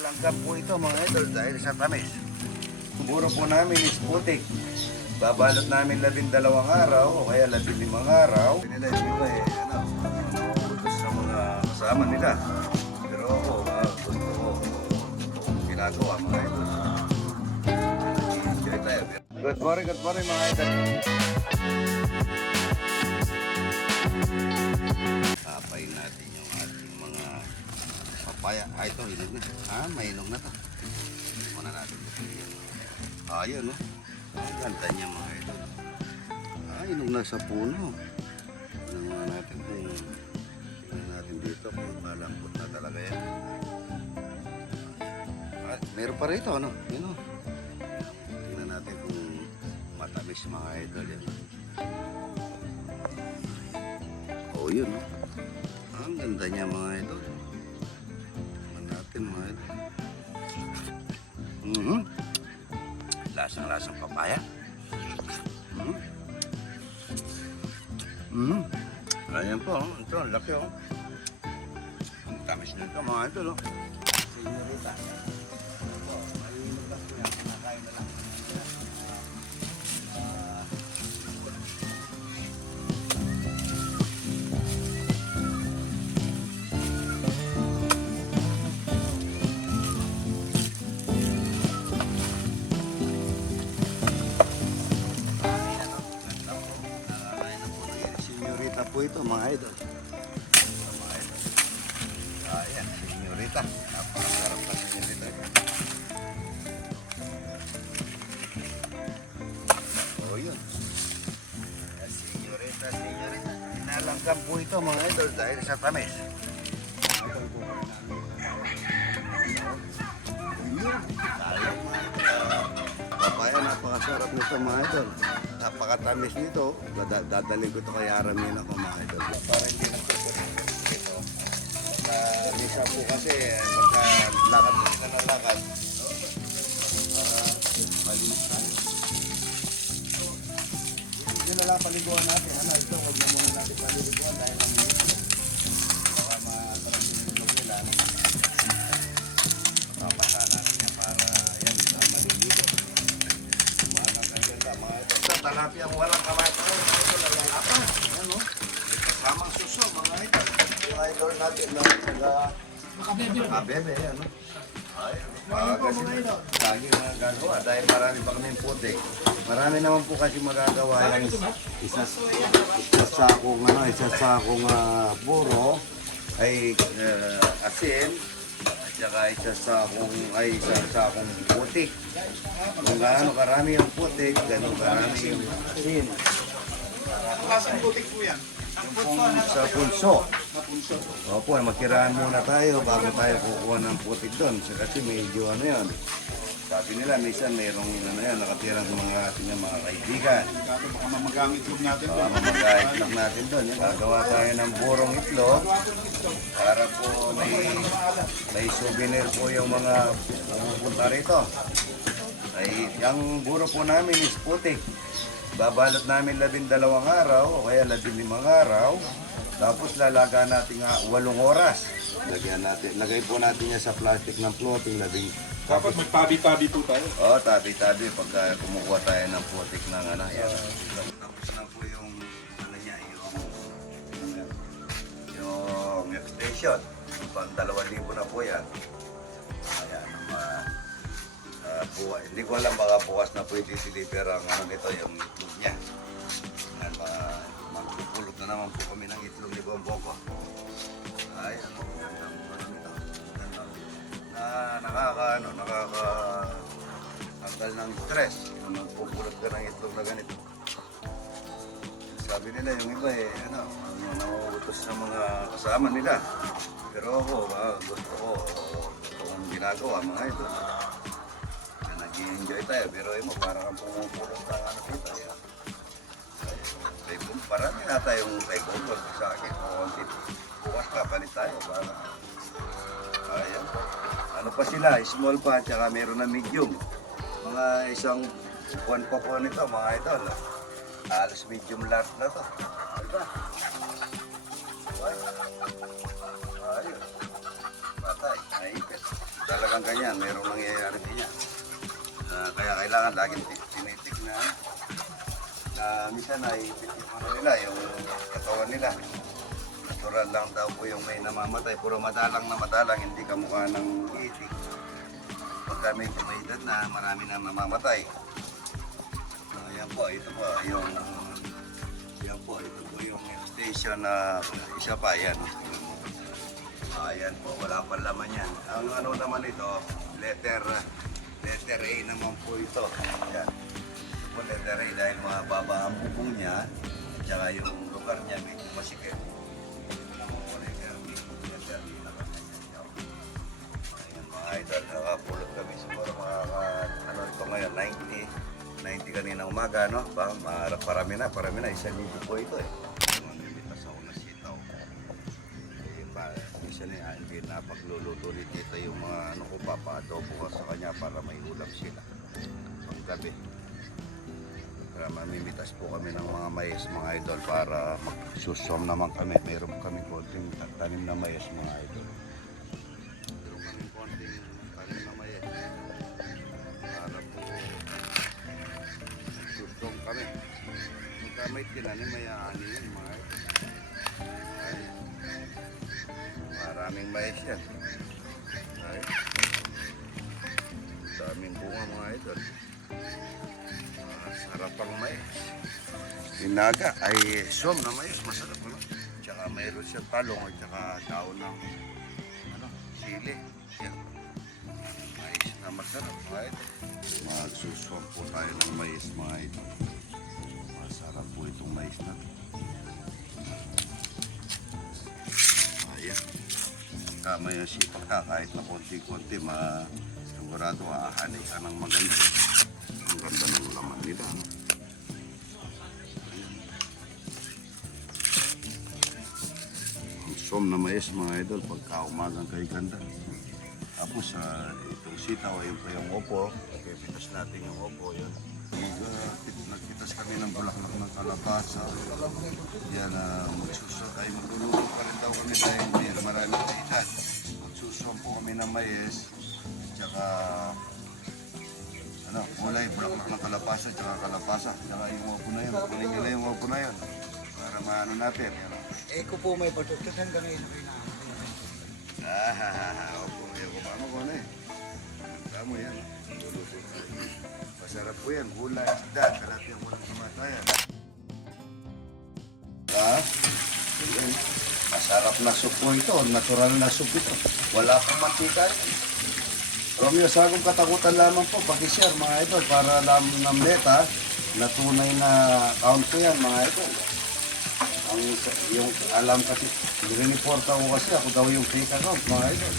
Nalanggam po ito mga idol dahil sa tamis. Buro po namin is putik. Babalot namin 12 araw o kaya 15 araw. Nila yung iba utos sa mga kasama nila. Pero ako, gusto ko ginagawa mga idol. Enjoy tayo. Good morning mga idol. Tapayin natin yung ating mga papaya. Ito, hinog na. Mainog na to. Muna natin. Ayun, no? Ang ganda niya mga idol. Hinog na sa puno. Tingnan natin kung dito kung malambot na talaga yan. Meron pa rito, ano? Yun, no? Tingnan natin kung matamis mga idol yan. Yun, no? Ang ganda niya mga idol. Tingnan natin mga idol. Lasang papaya. Ayan po, ito ang laki oh. Ang tamis nito mga idol oh. Senyorita. Malinig lang po yan, kinakain na lang. Po ito mga idol. Ayan, senyorita. Napakasarap na senyorita. Yun. Senyorita. Nalanggam po ito mga idol dahil sa tamis. Papaya, napakasarap nito mga idol. Napakatamis nito. Dadalhin ko ito kay Aramin ako mga idol. Para hindi nagpupunin ito. Misa po kasi lakad na lalakad. Malinis tayo. Hindi na lang paliguan natin. Ito, huwag na muna natin paliguan dahil ang ito. Baka matarasin yung itlog nila. Papasa natin yan para yan, maliligo. Talapia ang walang kamay-kamay, mga idol, lalalapan. Ayan, no? Kasamang suso, mga idol. Mga idol natin na makabebe, ano? Lagi mga gagawa dahil marami pa kami putik. Marami naman po kasi magagawa yung isa sakong buro ay asin. Tsaka isa sakong putik. Kung gaano karami yung putik, gano'ng karami yung asin. Ang klaseng putik po yan? Sa pulso. Opo, magkiraan muna tayo bago tayo kukuha ng putik doon. Kasi medyo ano yan. Sabi nila, minsan mayroong nakatira sa mga ating mga kaibigan. Baka mamagamit itlog natin doon. Mamagaitlog natin doon. Gagawa tayo ng burong itlog para po may souvenir po yung mga pumupunta rito. Ang buro po namin is putik. Babalot namin 12 araw o kaya 15 araw. Tapos lalaga natin 8 oras. Lagay po natin yan sa plastic ng floating. Dapat magtabi-tabi po tayo. Tabi-tabi pagka kumukuha tayo ng putik ng yan. Tapos na po yung yung extension. Pang 2,000 na po yan. Ayan, hindi ko alam baka bukas na po i-deliver ang nito, yung itlog niya. Magpupulot na naman po kami ng itlog ni Bomboko. Ayan, nakakatanggal ng stress. Magpupulot ka ng itlog na ganito. Sabi nila yung iba nauutos sa mga kasama nila. Pero ako, gusto ko itong ginagawa mga ito. Nag-i-enjoy tayo, pero mo parang ang pumupulot ng dito. Marami na tayong kay Google sa akin. Bukas kapalit tayo para ayan. Ano pa sila, small pa, tsaka meron na medium. Mga isang buwan pa po nito mga idol. Halos medium large na to. Diba? Ayun. Patay, naipit. talagang ganyan, mayroong nangyayari din yan. Kaya kailangan laging tinitignan na minsan ay ano nila, yung katawan nila. Natural lang daw po yung may namamatay, puro madalang na madalang, hindi kamukha ng itik. Pagka may edad na marami na namamatay. Ayan po, ito po yung station na isa pa, yan. Ayan po, wala pa laman yan. Ang ano naman ito, letter A naman po ito. Ayan. Ito po letter A dahil mababa ang bubong niya, at saka yung lugar niya medyo masikip. Ayan mga idol, nakapulot kami siguro mga ano ito ngayon, 90 kanina umaga, no? Parami na, 1,000 po ito eh. Mamimitas ako na sitaw. Isa na hindi na pagluluto ni tita yung mga ano ko, papa-adobo ko sa kanya para may ulam sila. Pag gabi. Para mamimitas po kami ng mga mais, mga idol, para magsusom naman kami. Mayroon kami konting tanim na mais, mga idol. Mayroon kami konting tanim na mais. Para po susom kami. Pagka may tinanim, may ani yun, mga idol. Maraming mais yan. Ay. Daming bunga, mga idol. Sarap ang mais. Inaga ay som na mais, masarap ano. Tsaka mayroon siya talong at tsaka daon ng ano, sili. Yan. Mais na masarap, mga idol. Magsusom po tayo ng mais, mga idol. Masarap po itong mais na. Ayan. Tama yung sipag ka, kahit na konti-konti, sigurado aanay ka ng maganda. Ang ganda ng laman nila. No? Ang som na mais, mga idol, pagka umagang kay ganda. Tapos itong sitaw, ayun pa yung opo. Pipitas natin yung opo. Yan. Nagpitas kami ng bulaklak ng kalabasa. Yan, magsusod ay magluluto pa rin daw kami dahil may marami na edad. Magsusod po kami ng mais. Tsaka ano, gulay, bulaklak ng kalabasa, tsaka kalabasa. Tsaka yung opo na yun. Kunin nyo lang yung opo na yun. Para maano natin. Yan. Eh, ko po may patutusan ka ngayon. Opo, yung kumama ko na eh. Tama yan. Luluto tayo. Masarap po yan, gulay, isda, kalapit ang walang kumatayan. Yan. Masarap na soup po ito, natural na soup ito. Wala pong mantika. Romeo, sa akong katakutan lamang po, pag-share mga idol, para alam ng meta na tunay na account ko yan, mga idol. Yung alam kasi, riniporta ko kasi ako daw yung fake account, mga idol.